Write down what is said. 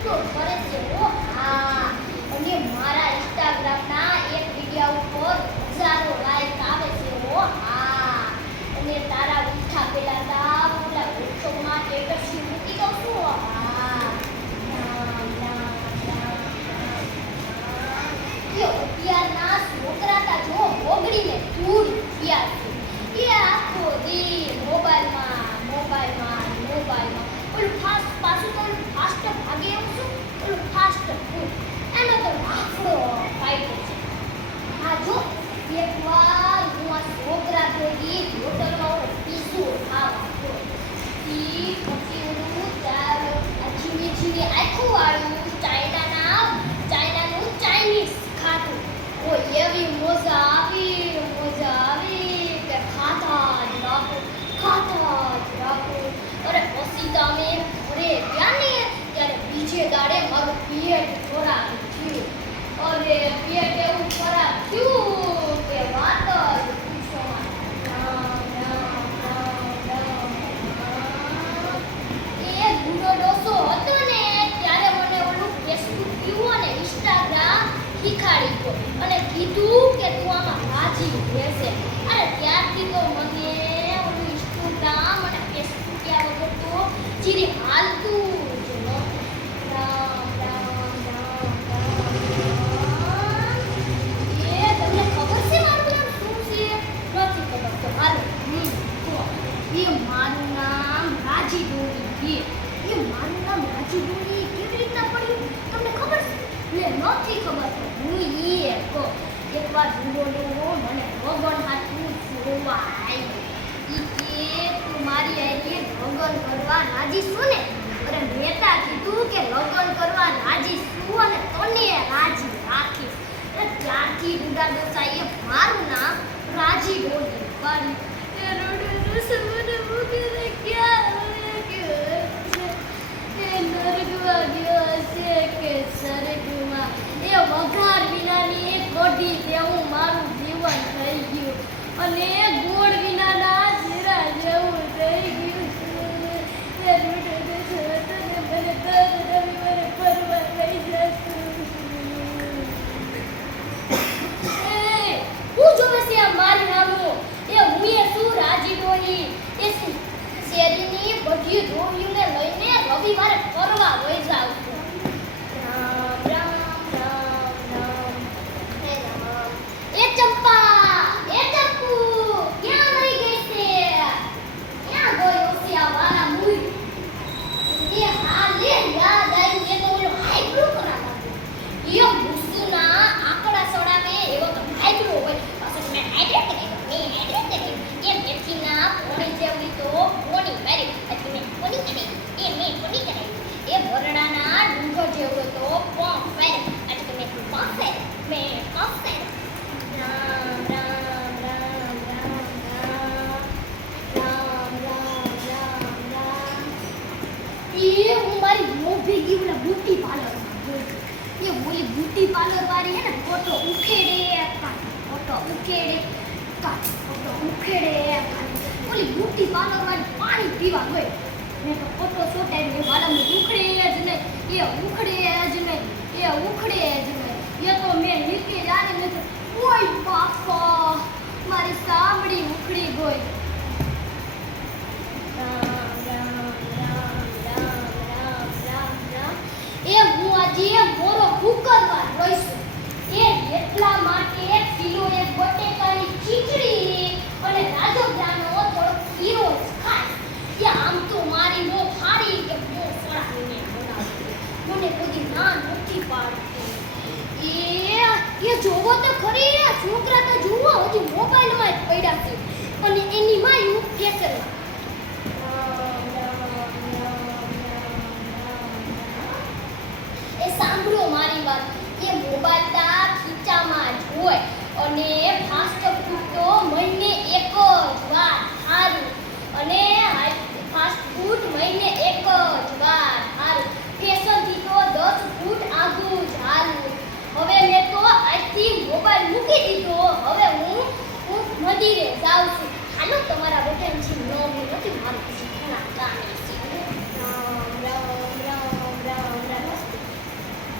ઉપયોગ કરે છે. તો આ અને મારા ઇન્સ્ટાગ્રામના એક વિડીયા ઉપર હજારો લાઈક આવે છે. હો. આ અને તારા ઉઠા પેલા તા ઓલા વૃક્ષોમાં ટેટસી મૂકી દઉં છું. અત્યારના છોકરા તા જો ઓગળીને ધૂળ ગયા છે. એ આખો દી મોબાઈલમાં મોબાઈલમાં મોબાઈલમાં. ઓલું ફાસ્ટ ફાસ્ટ એનો તો લાફડો ફાયદો ઓ એવી મોજા આવી મોજા આવી ખાતા જ રાખો ખાતા જ રાખો. અરે પછી તમે અરે ત્યાં બીજે દાડે મારું પિયર ખોરાક થયું. અને પિયર એવું ખોરાક થયું. ખબર તો હું ઈ કહો એકવાર ડુંગો મને ભગવાન જોવા આવ્યો ઈ કે તું મારી આઈ ભગન કરવા રાજી છું ને? અરે કીધું કે લગ્ન કરવા રાજી શું અને તને રાજી Ivar Korova, Vojzalku. એ હું મારી મોભી ભેગી ઓલા બ્યુટી પાર્લર ગઈ. એ ઓલી બ્યુટી પાર્લર વાળી હે ને, ફોટો ઉખેડે ફોટો ઉખેડે ફોટો ઉખેડે ઓલી બ્યુટી પાર્લર વાળી પાણી પીવા ગઈ. મેં તો ફોટો ચોટાડી વાળામાં ઉખડે જ નહીં, એ ઉખડે જ નહીં, એ ઉખડે જ નહીં. ભૂકરવા રહીશું એટલા માટે કિલો એક બટેકાની ખીચડી અને રાજગરાનો થોડો ખીરો ખાય. કે આમ તો મારી મો ફાડી કે મો ફળાવીને બનાવતી મને બધી ના નથી પાડતી. એ એ જોવો તો ખરી છોકરા તો જુઓ, હજી મોબાઈલમાં જ પડ્યા છે. અને એની માં એવું કેસર એ સાંભળો મારી વાત. એ મોબાઈલ તા ખીચામાં જ હોય અને ફાસ્ટ ફૂડ તો મહિને એક જ વાર સારું અને ફાસ્ટ ફૂડ મહિને એક જ વાર સારું ફેશનથી તો દસ ફૂટ આગું જ હાલું હવે મેં તો આજથી મોબાઈલ મૂકી દીધો. હવે હું